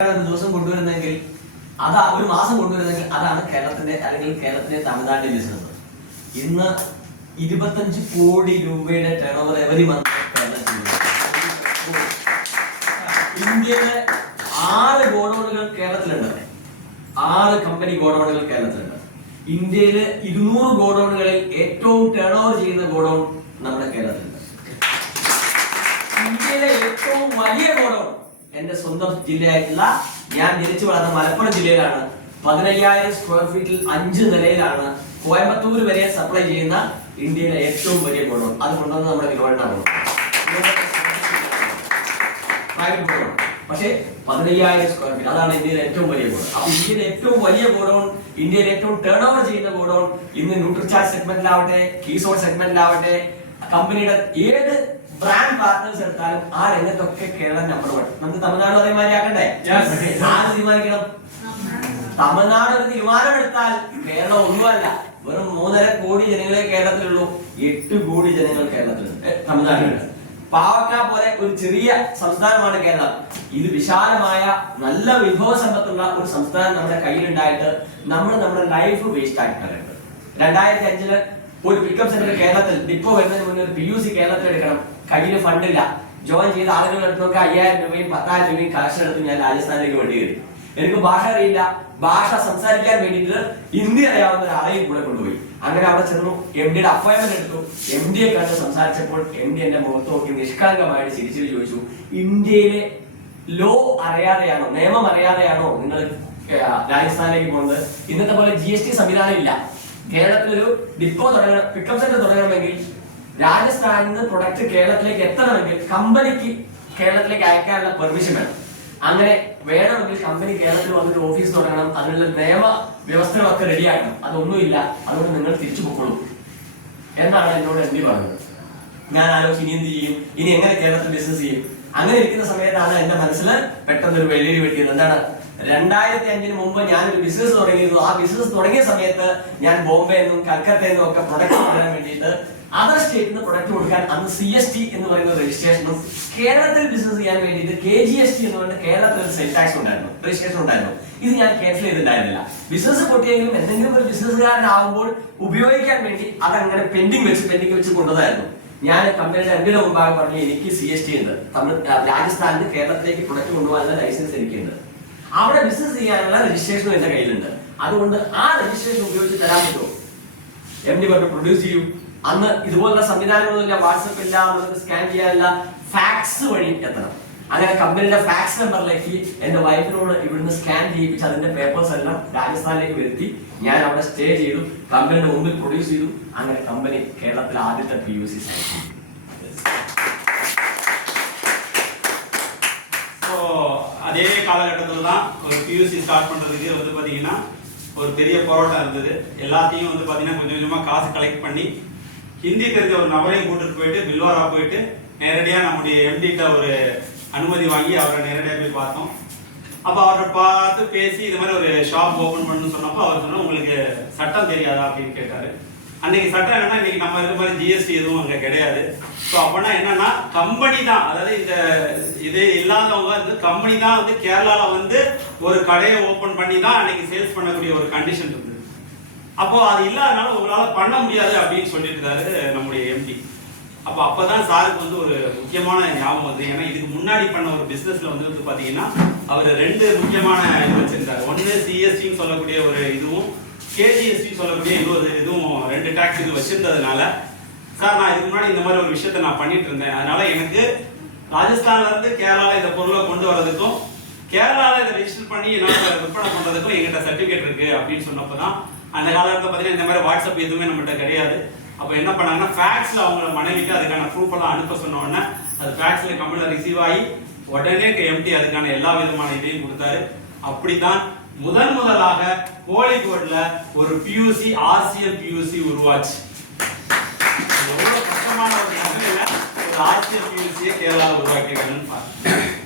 ദിവസം കൊണ്ടുവരുന്നെങ്കിൽ അത് ഒരു മാസം കൊണ്ടുവരുന്നെങ്കിൽ അതാണ് കേരളത്തിന്റെ അല്ലെങ്കിൽ കേരളത്തിന്റെ തമിഴ്നാട്ടിലെ ബിസിനസ്. ഇന്ന് 25 കോടി രൂപയുടെ ടേൺ ഓവർ എവരി മന്ത് ഇന്ത്യയിലെ 6 ഗോഡൌണുകൾ കേരളത്തിലുണ്ട്. 6 കമ്പനി ഗോഡൌണുകൾ കേരളത്തിലുണ്ട്. ഇന്ത്യയിലെ 200 ഗോഡൌണുകളിൽ ഏറ്റവും ടേൺ ഓവർ ചെയ്യുന്ന ഗോഡൌൺ നമ്മുടെ കേരളത്തിലുണ്ട്. ഇന്ത്യയിലെ ഏറ്റവും വലിയ ഗോഡൌൺ എന്റെ സ്വന്തം ജില്ലയായിട്ടുള്ള ഞാൻ ജനിച്ചു വളർന്ന മലപ്പുറം ജില്ലയിലാണ്. 15,000 സ്ക്വയർ ഫീറ്റിൽ 5 നിലയിലാണ് കോയമ്പത്തൂർ വരെ സപ്ലൈ ചെയ്യുന്ന ഇന്ത്യയിലെ ഏറ്റവും വലിയ ഗോഡൌൺ. അത് കൊണ്ടുവന്ന് നമ്മുടെ ഗവൺമെന്റാണ്. പക്ഷേ 15,000 സ്ക്വയർ ഫീറ്റ് അതാണ് ഇന്ത്യയിലെ ഏറ്റവും വലിയ ഗോഡൌൺ. അപ്പൊ ഇന്ത്യയിലെ ഏറ്റവും വലിയ ഗോഡൌൺ, ഇന്ത്യയിലെ ഏറ്റവും ടേൺ ഓവർ ചെയ്യുന്ന ഗോഡൌൺ ഇന്ന് ന്യൂട്രിചാർജ് സെഗ്മെന്റിലാവട്ടെ, കീസോൺ സെഗ്മെന്റിലാവട്ടെ, കമ്പനിയുടെ ഏത് ബ്രാൻഡ് പാർട്ട്നേഴ്സ് എടുത്താലും ആ രംഗത്തൊക്കെ കേരളം നമ്പർ 1. നമുക്ക് തമിഴ്നാട് അതേമാതിരി ആക്കണ്ടേ? ആര് തീരുമാനിക്കണം? തമിഴ്നാട് ഒരു തീരുമാനമെടുത്താൽ കേരളം ഒന്നുമല്ല. വെറും 3.5 കോടി ജനങ്ങളെ കേരളത്തിലുള്ളൂ. 8 കോടി ജനങ്ങൾ കേരളത്തിലുണ്ട്, തമിഴ്നാട്ടിലുണ്ട്. പാവക്ക പോലെ ഒരു ചെറിയ സംസ്ഥാനമാണ് കേരളം. ഇത് വിശാലമായ നല്ല വിഭവ സമ്പത്തുള്ള ഒരു സംസ്ഥാനം നമ്മുടെ കയ്യിലുണ്ടായിട്ട് നമ്മുടെ ലൈഫ് വേസ്റ്റ് ആക്കിയിട്ടുണ്ട്. 2005 ഒരു പിക്കപ്പ് സെന്റർ കേരളത്തിൽ ഡിപ്പോ വരുന്നതിന് മുന്നേ ഒരു PUC കേരളത്തിൽ എടുക്കണം. കയ്യില് ഫണ്ടില്ല. ജോയിൻ ചെയ്ത ആളുകൾ എടുത്തൊക്കെ 5,000 രൂപയും 10,000 രൂപയും കളക്ഷൻ എടുത്ത് ഞാൻ രാജസ്ഥാനിലേക്ക് വേണ്ടി കയറി. എനിക്ക് ഭാഷ അറിയില്ല. ഭാഷ സംസാരിക്കാൻ വേണ്ടിയിട്ട് ഹിന്ദി അറിയാവുന്ന ഒരാളെയും കൂടെ കൊണ്ടുപോയി. അങ്ങനെ അവിടെ ചെന്നു MD യുടെ അപ്പോയിന്റ്മെന്റ് എടുത്തു. MD യെ കണ്ട് സംസാരിച്ചപ്പോൾ MD എന്റെ മുഖത്ത് നോക്കി നിഷ്കളങ്കമായിട്ട് ചിരിച്ചിട്ട് ചോദിച്ചു, ഇന്ത്യയിലെ ലോ അറിയാതെയാണോ, നിയമം അറിയാതെയാണോ നിങ്ങൾ രാജസ്ഥാനിലേക്ക് പോകുന്നത്? ഇന്നത്തെ പോലെ GST സംവിധാനം ഇല്ല. കേരളത്തിലൊരു ഡിപ്പോ തുടങ്ങണം, പിക്കപ്പ് സെന്റർ തുടങ്ങണമെങ്കിൽ രാജസ്ഥാനിൽ നിന്ന് പ്രൊഡക്റ്റ് കേരളത്തിലേക്ക് എത്തണമെങ്കിൽ കമ്പനിക്ക് കേരളത്തിലേക്ക് അയക്കാനുള്ള പെർമിഷൻ വേണം. അങ്ങനെ വേണമെങ്കിൽ കമ്പനി കേരളത്തിൽ വന്നൊരു ഓഫീസ് തുടങ്ങണം. അതിനുള്ള നിയമ വ്യവസ്ഥകളൊക്കെ റെഡിയാക്കണം. അതൊന്നുമില്ല. അതുകൊണ്ട് നിങ്ങൾ തിരിച്ചു പൊക്കോളൂ എന്നാണ് എന്നോട് MD പറഞ്ഞത്. ഞാൻ ആലോചിച്ച് ഇനി എന്ത് ചെയ്യും, ഇനി എങ്ങനെ കേരളത്തിൽ ബിസിനസ് ചെയ്യും? അങ്ങനെ ഇരിക്കുന്ന സമയത്താണ് എന്റെ മനസ്സിൽ പെട്ടെന്ന് ഒരു വെള്ളിയിൽ വെട്ടിയത്. എന്താണ്? 2005 മുമ്പ് ഞാനൊരു ബിസിനസ് തുടങ്ങിയിരുന്നു. ആ ബിസിനസ് തുടങ്ങിയ സമയത്ത് ഞാൻ ബോംബെന്നും കൽക്കത്തയിൽ ഒക്കെ പ്രൊഡക്റ്റ് കൊണ്ടുവരാൻ വേണ്ടിയിട്ട് അതർ സ്റ്റേറ്റിൽ നിന്ന് പ്രൊഡക്റ്റ് കൊടുക്കാൻ അന്ന് CST എന്ന് പറയുന്ന രജിസ്ട്രേഷനും കേരളത്തിൽ ബിസിനസ് ചെയ്യാൻ വേണ്ടിയിട്ട് KGST എന്ന് പറഞ്ഞ കേരളത്തിൽ ഒരു സെൽ ടാക്സ് ഉണ്ടായിരുന്നു, രജിസ്ട്രേഷൻ ഉണ്ടായിരുന്നു. ഇത് ഞാൻ ക്യാൻസൽ ചെയ്തിട്ടുണ്ടായിരുന്നില്ല. ബിസിനസ് പൊട്ടിയെങ്കിലും എന്തെങ്കിലും ഒരു ബിസിനസ്സുകാരനാവുമ്പോൾ ഉപയോഗിക്കാൻ വേണ്ടി അതങ്ങനെ പെൻഡിങ് വെച്ച് കൊണ്ടുവന്നായിരുന്നു. ഞാൻ കമ്പനിയുടെ MD യുടെ മുമ്പാകെ പറഞ്ഞു, എനിക്ക് CST ഉണ്ട്, രാജസ്ഥാനിൽ കേരളത്തിലേക്ക് പ്രൊഡക്റ്റ് കൊണ്ടുപോകാനുള്ള ലൈസൻസ് എനിക്കുണ്ട്, അവിടെ ബിസിനസ് ചെയ്യാനുള്ള രജിസ്ട്രേഷനും എന്റെ കയ്യിലുണ്ട്. അതുകൊണ്ട് ആ രജിസ്ട്രേഷൻ ഉപയോഗിച്ച് തരാൻ പറ്റുമോ? MD പറഞ്ഞു, പ്രൊഡ്യൂസ് ചെയ്യൂ. അന്ന് ഇതുപോലുള്ള സംവിധാനങ്ങളൊന്നുമില്ല, വാട്സപ്പ് ഇല്ല, നമുക്ക് സ്കാൻ ചെയ്യാനില്ല, ഫാക്സ് വഴി എത്തണം. അങ്ങനെ കമ്പനിയുടെ ഫാക്സ് നമ്പറിലേക്ക് എന്റെ വൈഫിനോട് ഇവിടുന്ന് സ്കാൻ ചെയ്യിപ്പിച്ച് അതിന്റെ പേപ്പേഴ്സ് എല്ലാം രാജസ്ഥാനിലേക്ക് വരുത്തി ഞാൻ അവിടെ സ്റ്റേ ചെയ്തു, കമ്പനിയുടെ മുമ്പിൽ പ്രൊഡ്യൂസ് ചെയ്തു. അങ്ങനെ കമ്പനി കേരളത്തിലെ ആദ്യത്തെ PUC സൈറ്റ്. அதே காலகட்டத்தில் தான் ஒரு PUC ஸ்டார்ட் பண்ணுறதுக்கு வந்து பார்த்தீங்கன்னா ஒரு பெரிய போராட்டம் இருந்தது. எல்லாத்தையும் வந்து பார்த்தீங்கன்னா கொஞ்சம் கொஞ்சமாக காசு கலெக்ட் பண்ணி ஹிந்தி தெரிஞ்ச ஒரு நபரையும் கூட்டிட்டு போயிட்டு பில்வாரா போயிட்டு நேரடியாக நம்முடைய MD கிட்ட ஒரு அனுமதி வாங்கி அவரை நேரடியாக போய் பார்த்தோம். அப்போ அவரை பார்த்து பேசி இது மாதிரி ஒரு ஷாப் ஓப்பன் பண்ணணும்னு சொன்னப்போ அவர் சொன்னால் உங்களுக்கு சட்டம் தெரியாதா அப்படின்னு கேட்டார். அன்னைக்கு சட்டம் என்னன்னா, இன்னைக்கு நம்ம இருக்கிற மாதிரி GST எதுவும் அங்கே கிடையாது. ஸோ அப்படின்னா என்னன்னா, கம்பெனி தான், அதாவது இந்த இது இல்லாதவங்க வந்து கம்பெனி தான் வந்து கேரளாவில் வந்து ஒரு கடையை ஓப்பன் பண்ணி தான் அன்னைக்கு சேல்ஸ் பண்ணக்கூடிய ஒரு கண்டிஷன் இருந்தது. அப்போ அது இல்லாதனால உங்களால் பண்ண முடியாது அப்படின்னு சொல்லிட்டு இருக்காரு நம்முடைய MD. அப்பதான் சாருக்கு வந்து ஒரு முக்கியமான ஞாபகம் வந்து, ஏன்னா இதுக்கு முன்னாடி பண்ண ஒரு பிசினஸ்ல வந்து பாத்தீங்கன்னா அவர் 2 முக்கியமான இது வச்சிருக்காரு. ஒன்னு CSTன்னு சொல்லக்கூடிய ஒரு இதுவும் KGST சொல்லக்கூடிய இன்னொரு இதுவும் 2 டாக்ஸ் இது வச்சிருந்ததுனால, சார் நான் இதுக்கு முன்னாடி இந்த மாதிரி ஒரு விஷயத்த நான் பண்ணிட்டு இருந்தேன், அதனால எனக்கு ராஜஸ்தான்ல இருந்து கேரளால இந்த பொருளை கொண்டு வரதுக்கும் கேரளால இதை ரெஜிஸ்டர் பண்ணி என்னால விற்பனை பண்றதுக்கும் எங்கிட்ட சர்டிபிகேட் இருக்கு அப்படின்னு சொன்னப்பதான், அந்த காலகட்டத்தில் பார்த்தீங்கன்னா இந்த மாதிரி வாட்ஸ்அப் எதுவுமே நம்மகிட்ட கிடையாது. அப்போ என்ன பண்ணாங்கன்னா, ஃபேக்ஸில் அவங்க மனைவிக்கு அதுக்கான ப்ரூஃப் எல்லாம் அனுப்ப சொன்ன உடனே அது ஃபேக்ஸில் கம்பெனியில் ரிசீவ் ஆகி உடனே MD அதுக்கான எல்லா விதமான இதையும் கொடுத்தாரு. அப்படித்தான் முதலாக கோழிக்கோட்டில் ஒரு PUC RCM PUC உருவாச்சு. எவ்வளோ கஷ்டமான ஒரு நகரில் ஒரு RCM PUC கேரளாவில் உருவாக்கியிருக்காங்கன்னு பாருங்க.